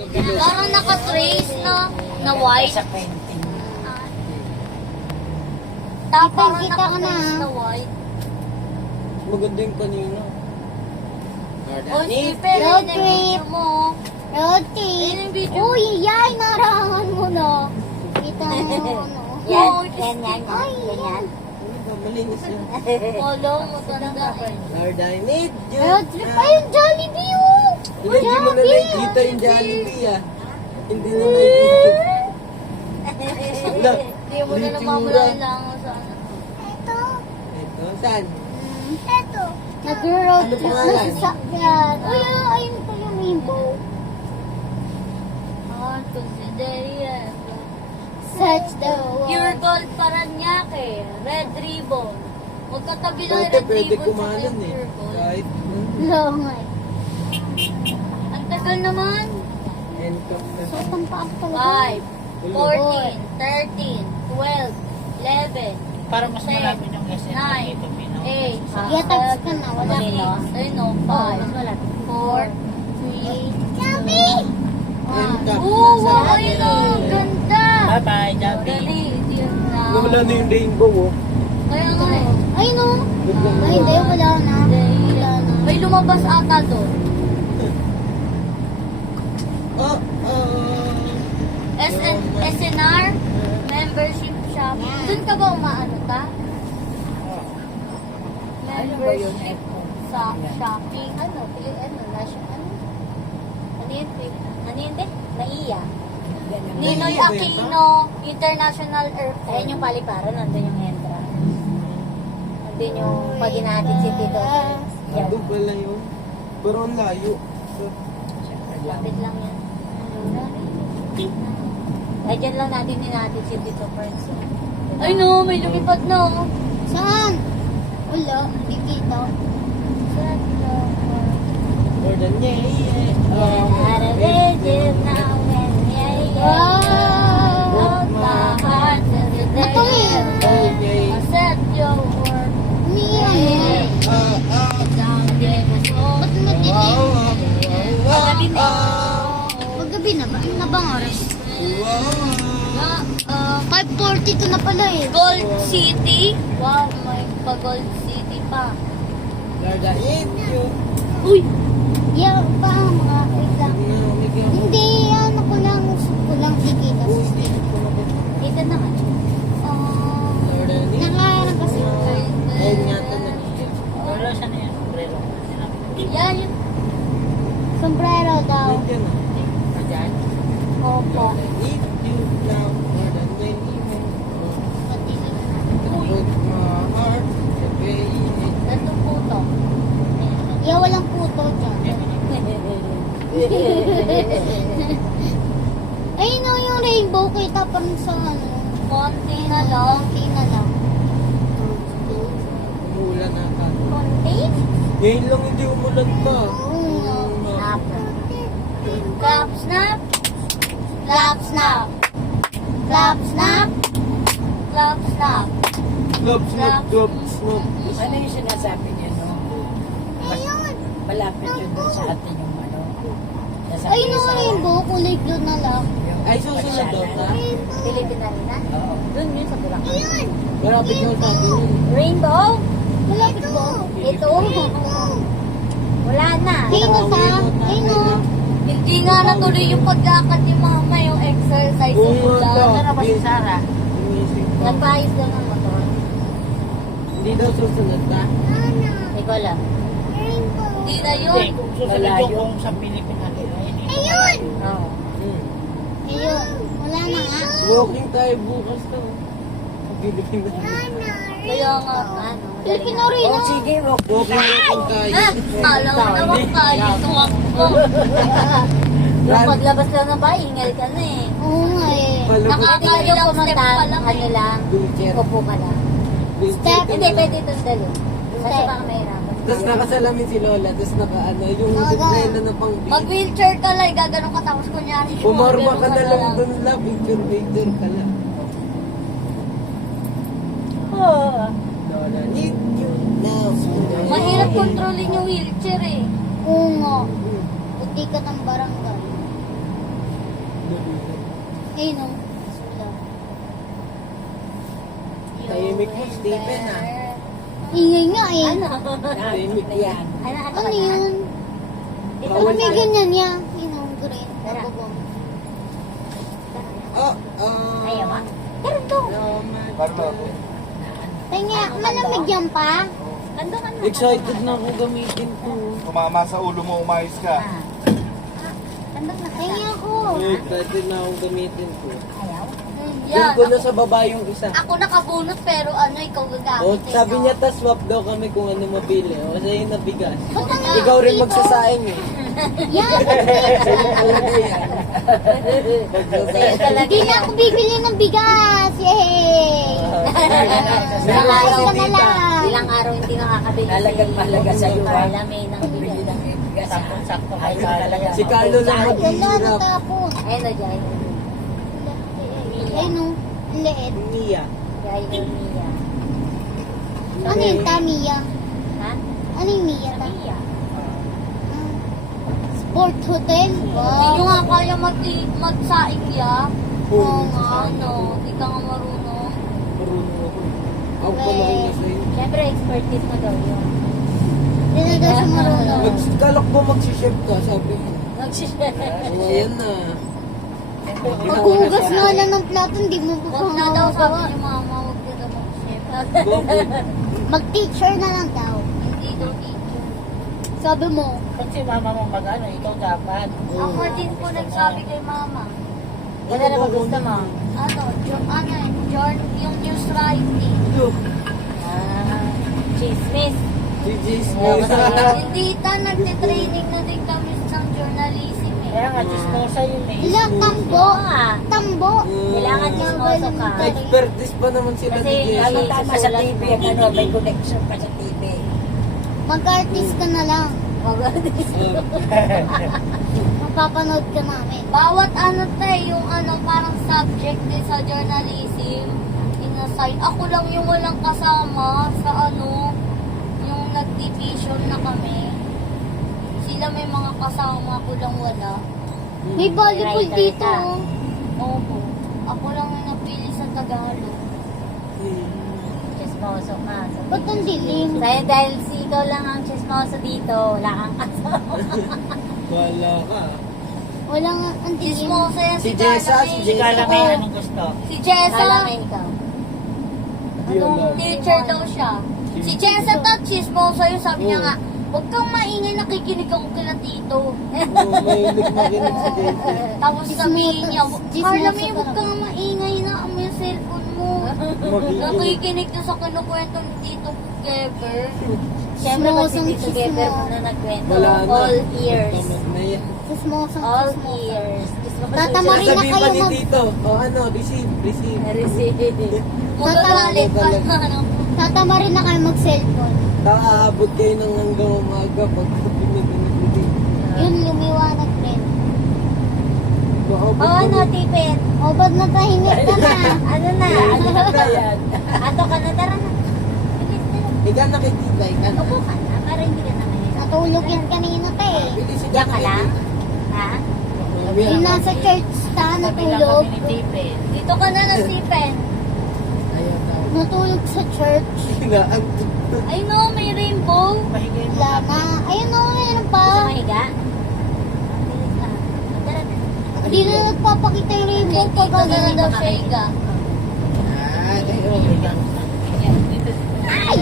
Parang naka-trace na white. Sa painting. Tapos parang Kita ka na, naka-trace ah. na white. Maganda yung kanina. O, Stephen, Road yun yung trip. video mo. Roti. Ayun yung video. Uy, yay, narangan mo na. Kita mo, ano. Yan, yan. Ay, yan. Malinis yun. Polo, maganda. Lord, I need you. Road trip. Ay, yung Jollibee, oh. Hindi mo na nakikita yung Jollibee ah. Hindi na nakikita. Hindi mo na namamalayan lang sa ano. Ito. Ito, saan? Ito. Nag-road Ano trip na pangalan? sasakyan. Uy, ayun pa yung rainbow. Hard to consider, yes. Search the world. Pure gold Paranaque, red ribbon. Magkatabi lang yung Dati red pwede ribbon sa kumanan yung eh. pure gold. Kahit Langay. Ang tagal naman. income na. So, tampaak talaga. 5, 14, 13, 12, 11, Para mas 10, marami yung SM 9, dito, Pino. 8, Yatags ka na, wala ka. 6, ayun o, 5, 4, 3, Gabi! Income. Oo, wow, ayun o, ganda. Bye-bye, Javi. Dali, yun na. Wala na yung rainbow oh. Kaya nga eh. Ay, no. Ay, hindi, wala na. Wala na. May lumabas ata doon. Oh, SNR membership shop. Doon ka ba umaano ta? Ano ba yun? Membership sa shopping. Ano? National? Ano yun? Ano yun? Naiya. Ninoy Aquino International Airport. Ayan yung paliparan, nandun yung entrance. Nandun yung pag inaatid si Tito. Ando pala yun. Pero ang layo. Lapit lang yan. Ay, dyan lang natin inaatid si Tito Prince. Ay no, may lumipad na oh. Saan? Wala, hindi kita. More than yeah. Out of ages now and yeah, Wow! Out my heart and the day Ito eh. I set your word. Umiyan. Down there was all Ba't madilim? Magabi na. Paggabi na ba? Ano na bang oras? 5:42 na pala eh. Gold City. Wow, may pa-Gold City pa. Lord, I need you. Uy! Yeah, pa mga wait lang. Hindi, ano ko lang, kikita. Dito naman. Lord, I need you. Nakaharap kasi. Ayun nga ito na. Wala siya na yan. Umbrella. Yan yung Sombrero daw. Nandiyan ah. Ayan. Opo. Lord, I need you now more than when you put my heart the way you need. Ito po to. Yeah, walang puto dyan. Ayun o yung rainbow, kita pa rin sa ano. Konti na lang. Konti na lang. Umulan na ka. Konti? Ngayon lang hindi umulan pa. Snap. Clap, snap. Clap, snap. Clap, snap. Clap, snap. Glove snap, glove snap. Ano yung sinasabi niya, no? Mas malapit yun dun sa atin yung ano. Nasa Ayun o isa. rainbow, kulay blue na lang. Yung Ay, susunod daw ka? Pilipin na rin na. Oo. Doon yun sa Bulacan. Marapit daw sa atin yun. Rainbow? Malapit po. Ito. Wala na. Ayun o sa, ayun o. Hindi nga natuloy yung paglakad ni mama, yung exercise. Oo yung nga lang. daw. Ano ba si Sarah? Umisip pa. Nagpaayos lang ng motor. Hindi daw susunod ka? Hindi ko alam. Hindi na Hindi, yun. kung susunod Malayo. yung kung sa Pilipinas, Ayun! Oo. Hmm. Ayun. Wala na nga. Walking tayo bukas daw. Pilipin na. Kaya nga. Ano? Pilipino rin Oh, o. sige, Walking tayo. Alam mo naman kayo tumakbo. Yung paglabas lang ng bahay, hingal ka na eh. Oo nga eh. Palubot Nakakailang Yung step pa kumanta, lang ano eh. lang, wheelchair. upo ka lang. Step. Hindi, pwede ito dalo. Kasi Step. baka mahirapan. Tapos nakasalamin si Lola, tapos naka yung Lola. design na pang Mag-wheelchair ka lang, gaganon ka tapos kunyari. Pumarma ka na lang lang. doon lang, picture ka lang. Oo. Lola, need you now. Mahirap kontrolin yung wheelchair eh. Oo nga. Buti ka ng barangay. Ayun o. Sulat. Tahimik mo, Stephen, ah. Ingay nga eh. Ano? Tahimik na yan. Ano Ano yun? Ito Ano Bawal may na. ganyan niya? Yun o, green. Tara. Bababong. Oh, Ayaw ah. Karon to. Tingnan, malamig yan pa. Kandungan mo. Excited na ako gamitin to. Tumama sa ulo mo, umayos ka. Kandung na kita. Tingnan ko. Excited na akong gamitin to. Ayaw. Doon Yan. ko na sa baba yung isa. Ako nakabunot pero ano, ikaw gagamit. Oh, sabi niya, tas swap daw kami kung ano mabili. O, sa'yo nabigas. Ba't ang Ikaw rin dito? magsasaing eh. Yan. Sa'yo talaga Hindi na yan. ako bibili ng bigas. Yay! Ilang araw, Ka na lang. ilang araw hindi nakakabili. Halagang mahalaga sa iyo. Carla May ng Bili bigas. ng bigas. Sakto kayo talaga. Si Carlo lang Wala maghihirap. natapos. Ayun o, Jai. Ayun o, ang liit. Mia. Jai o Mia. Ano yung Tamiya? Ha? Ano yung Mia? Mia. Sport Hotel? Hindi nyo Wow. nga kaya magsaing ya. Oo nga. Ano, hindi ka nga marunong. Marunong ako. Ako pa na sa'yo. Siyempre, expertise mo daw yun. Hindi na daw siya marunong. Kalak ko magsiship ka, sabi mo. Mag-share. Oh, ayan na. Maghugas nga lang ng plato, hindi mo ba Huwag na daw sabi ni mama, huwag ka daw mag-chef. Mag-teacher na lang daw. Hindi daw teacher. Sabi mo, Pag si mama mo mag-ano, ikaw dapat. Ako din po nagsabi kay mama. Ano na ba gusto mo? Ano, yung news writing. Chismis. GG's Ayaw mo. ko sa'yo. Hindi ta, nagtitraining na din kami ng journalism eh. Kaya nga, chismosa yun eh. ila, tambo. Oo nga. Tambo. Kailangan chismoso ka. Expertise pa naman sila Kasi ni Jess. Ano tama sa TV, ano, may connection pa sa TV. Mag-artist ka na lang. Ah, Mapapanood ka namin. Bawat ano yung ano, parang subject din sa journalism, inassign. Ako lang yung walang kasama sa ano, yung nag-division na kami. Sila may mga kasama, ako lang wala. May volleyball Writer dito. ka. oh. Opo. Ako lang yung napili sa Tagalog. Chismoso ka. Ba't ang dilim? Dahil si ikaw lang ang chismoso dito, wala kang kasama. Wala ka. Walang ang dilim. Chismosa yan Si si Jessa, Carla si May. Si Carla may Oo. anong gusto? Si Jessa, Kala may ikaw. anong teacher daw siya. Si Jessa to, chismosa yun. Sabi niya nga, huwag kang maingay, nakikinig ako kila tito. Oh, mahilig makinig si Jess. Tapos sabihin niya, Chismosa Carla May, ka huwag raw. kang maingay na mo yung cellphone mo. Makikinig. Nakikinig na sa kinukwento ni Tito Geber. Siyempre pag si Chismosong Tito Geber chismo. na nagkwento, Wala na. all ears. Tamad na yan. Chismosang All chismosa. ears. Chismoso. Tatama rin na Sasabihin pa kayo ni mag... Tito. O ano, receive. Receive. Magagalit pa ano. Tatama rin na kayo mag-cellphone. Aabot kayo ng hanggang umaga pag pinipinig ni Tito. Yun, lumiwanag rin. O ano, Tipin? O, ba't natahimik ka na? Ano na? Ano na yan? Ato ka na, tara na. Bilis na. Ikaw na kay Tita, ikaw na. Upo ka na, para hindi ka na ngayon. Natulog yan kanina pa eh. Bilis Diyan ka lang? Ha? Yung nasa church ta, Sabi lang natulog. kami ni Tipin. Dito ka na nasipen. Ayun na. Natulog sa church. Inaantok. Ay no, may rainbow. Mahigay mo Wala kami. na. Ayun o, mayroon pa. Gusto mahiga? Bilis na. Tara na. Hindi na nagpapakita yung rainbow pag Dito na lang daw ano. siya higa. Ay!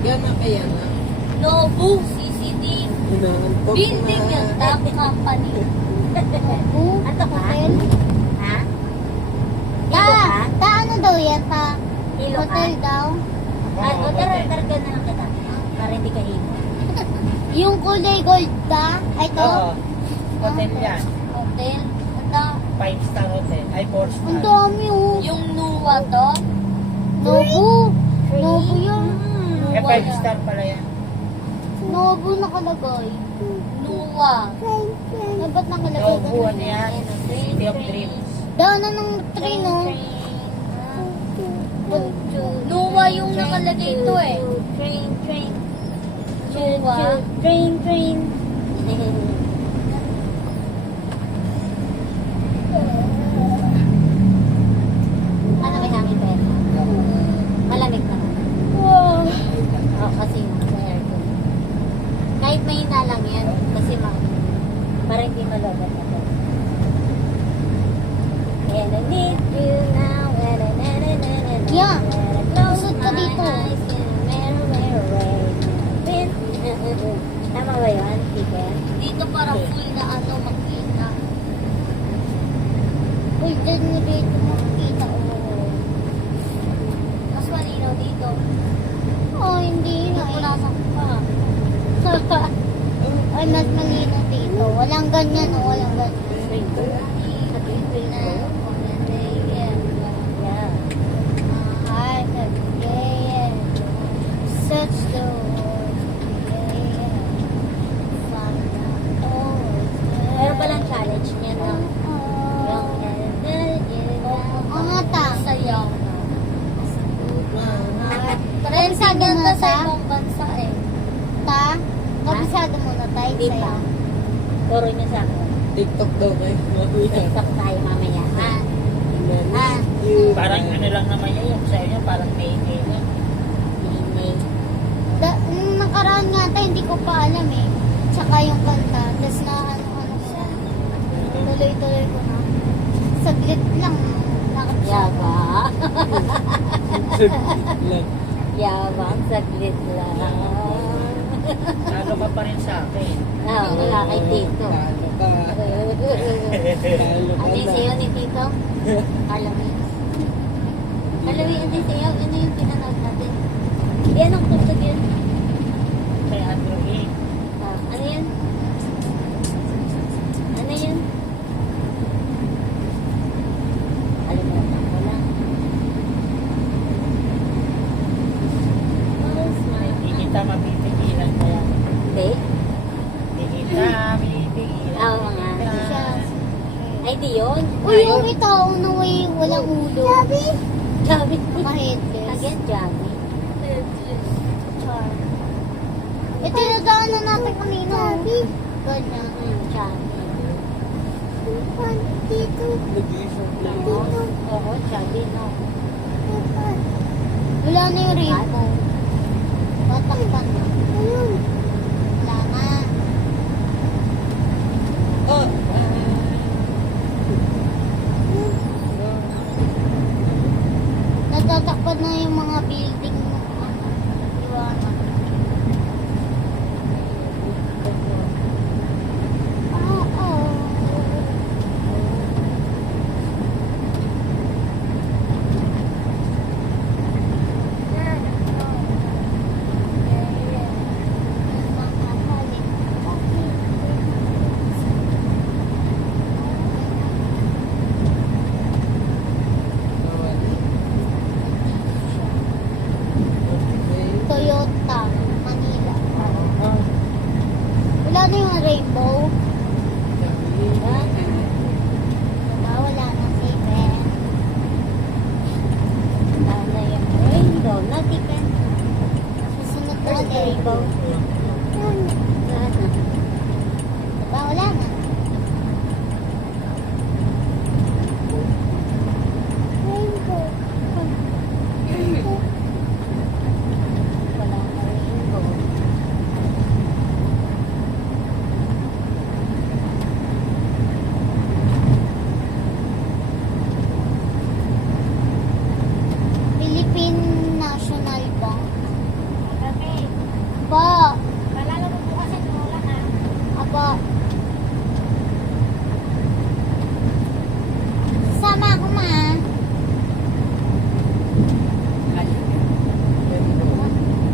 Gana kaya na. Nobu, CCD. Inaantok Building na. yan, top company. Oh, Ato ka? hotel. Ha? Ta, Hilo ka? ta ano daw yan ta? Hilo ka? Hotel daw. O tara, targa na lang kita. Para hindi ka hilo. Yung kulay gold ta? Ay to? Oo. Hotel yan. Hotel. Ito, 5-star hotel. Ay, 4-star. Ang dami oh. yung Nuwa to. Nobu. Nobu yun. Eh, 5-star pala yan. Nobu nakalagay. Nuwa. Ay, ba't nakalagay Nobu, ganun? ano yan? City of Dreams. Daanan ng train oh. Nuwa yung nakalagay to eh. Train. Nuwa. Train. hindi malobot ako. And I need you now. Yeah. Lusot ka dito. Tama ba yun, Tiken? Dito parang full na ano, makita. Uy, dyan mo dito makikita. Mas malinaw dito. Oh, hindi na eh. Punasan ko pa. Ay, mas malinaw dito. Walang ganyan, oh. Walang ganyan. Yeah. I have yeah, such the world. Meron palang challenge niya na Ang mata. Sayaw. Kabisado Trending mo yan na sa ta? ibang bansa eh. Ta? Kabisado mo na tayo Hindi pa. sa'yo. Turo niyo sa akin. TikTok daw kayo. TikTok tayo mamaya. Ha? Ha? Parang ano lang naman yun, yung sa'yo niya, parang may na. Hindi. Nung nakaraan nga tayo, hindi ko pa alam eh. Tsaka yung kanta. Tapos na ano ko na. Tuloy-tuloy ko na. Saglit lang. Yaba. Lang. Yabang saglit lang. Talo ka pa rin sa akin. Oo, wala kay Tito. Talo ka. Talo ka Ano yung na. sayo ni Tito? Halloween. Halloween, ano yung sayo? Ano yung pinanood natin? Yan ang tugtog yun. Kay Andrew A. Ano yun? Ano yun? Kalimutan ko lang. Hindi kita mapipigilan kaya. Hindi? Hindi kita mapipigilan. Oo nga. Siya. Ay, di yun. Uy, yung may tao na walang ulo. Sabi? Javi. Naka-headless. Again, Javi. Char. Ito yung nadaanan natin kanina. Sabi? Ganyan. Javi. Dito. Nag-iisang lang. Oo, Javi, no. Wala na yung rainbow. Tatakpan na. Ayun. Wala na. Oh! Natatakpan na yung mga building. Iwanan. Toyota, Manila. Wala na yung rainbow. Diba? Wala na seven. Ano yung rainbow? Natikan. Susunod na Where's the rainbow? Diba? Wala na. Rainbow. Wala na rainbow. Philippine National Bank. Ba? Kalala mo po kasi umulan ha. Aba. Sama ako ma.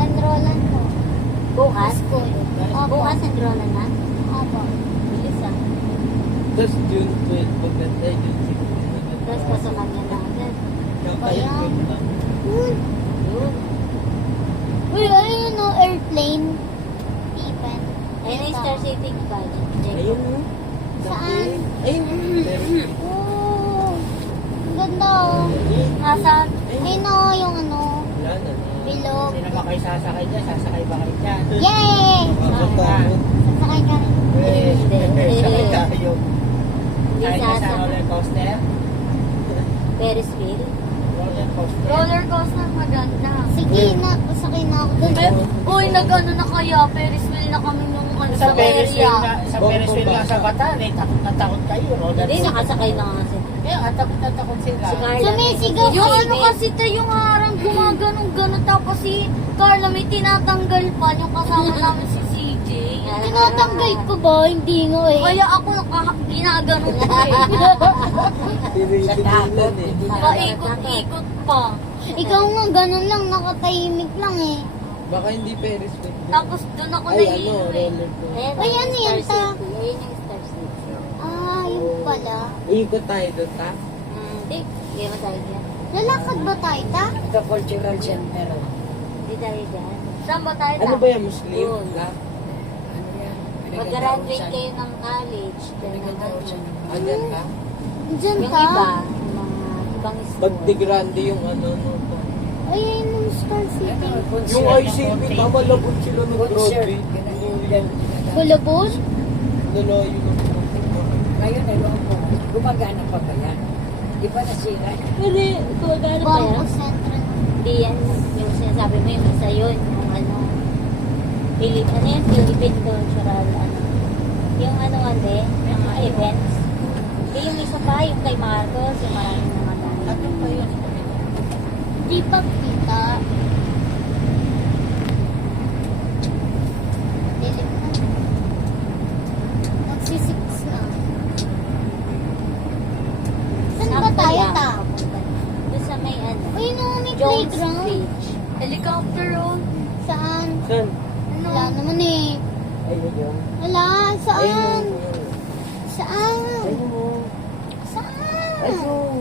Enrollan ko. Bukas? School. Opo. Bukas ang drone na? Opo. Bilis ah. Tapos June 12, maganda June 16. Tapos pasukan niya na agad. Kaya Yun. Uy, ayun o, airplane. Tipen. Ayun yung Star City College. Ayun mo. Saan? Ayun. Meron. Oh, ang ganda oh. Nasaan? Ayun o, yung ano, Wala na. bilog. Sino ba kayo sasakay dyan? Sasakay ba kayo dyan? Yay! Makatakot. Sasakay ka rin. Sakay tayo. Hindi Sakay ka sa sasakay. roller coaster? Ferris wheel. Roller coaster maganda. Sige, sakay na ako dun. Uy, nag-ano na kaya, Ferris wheel na kami nung ano Sa sa Ferris wheel area. nga, sa Ferris wheel nga sa Bataan, eh, takot na takot kayo. Roller Hindi, coaster. nakasakay na nga sila. Kaya nga, takot na takot sila. Si Carla. Sumisigaw Yung kayo. ano kasi tayo, yung harang gumaganon-ganon. Tapos si Carla may tinatanggal pa yung kasama namin si CJ. Tinatanggal ko ba? Hindi nga eh. Kaya ako ginaganon ko eh. Sa takot, eh. hindi na Paikot-ikot pa. Ikaw nga, ganun lang, nakatahimik lang eh. Baka hindi Ferris wheel. Tapos doon ako Ay, ano, nahilo eh. roller coaster. Ayan, Ay, ano yan, Star ta? City. Ayan yung Star City. Ah, yun pala. Ikot tayo doon, ta? Hindi, hindi mo tayo dyan. Lalakad ba tayo, ta? Ito, cultural center. Hindi tayo dyan. Saan ba tayo? Ano ba yan, Muslim? Yun. La? Ano yan? Pag-graduate kayo ng college, then Ah, dyan ka? Diyan, yung ta? iba, mga ibang school. Pag di grande yung ano, no. Ay, ayun yung Star City. Yung ICP, tama labot sila ng Concert. Broadway. Kulabon? Nalayo ng Ngayon, ewan ko, gumagana pa ba yan? Di ba nasira? Hindi, kumagano pa Bangko yan? Central. Hindi yan, yung sinasabi mo yung isa yun, yung ano, ano yan, Philippine Cultural, ano, yung ano ande, yung mga events. Hindi yung isa pa, yung kay Marcos, yung maraming mga dami. Ano ba yun? Di pa kita. Dilim na. Magsisix na. Saan ba tayo, ta? Doon sa may ano, Uy, no, may Jones playground. Bridge. Helicopter oh. Saan? Saan? Ano? Wala naman eh. Ayun yun. Wala, saan? Ayun. Saan? Ayun. Saan? Ayun.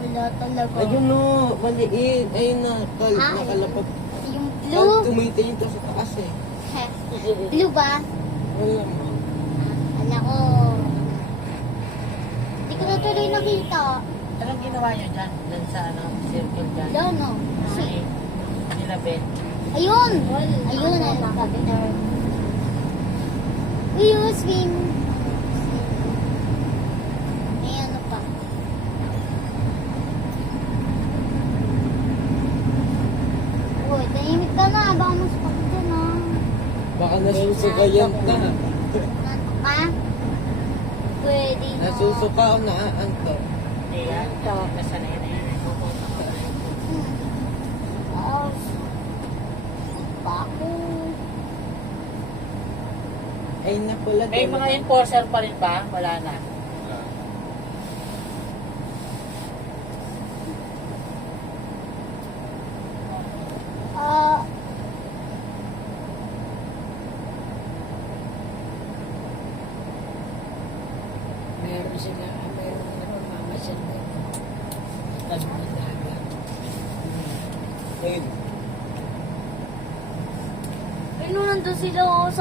Wala talaga. Ayun no, maliit. Ayun na, Ah, nakalapag. Yung Pag blue. tumitingin ka sa taas eh. Blue ba? Ayun. Ala ko. Hindi ko na tuloy nakita. Anong ginawa niyo dyan? Dyan sa ano, circle dyan? Doon, no? Ay, nila Ben. Ayun! Ayun, Nakabiner. Uy, yung swing. May ano pa. Uy, tahimik ka na. Baka mas pagod na. Baka nasusukayan ka. Nanto ka? Pwede na. Nasusuka o naaantok. Hindi yan. Tawag na sanay na yan. Ah, Bako. Ay napula. May mga enforcer pa rin ba? Wala na. Ah, Meron sila, meron ano, mamasyal na yun. Tabi ng dagat. Ayun. Ay, nung nandun sila oh, sa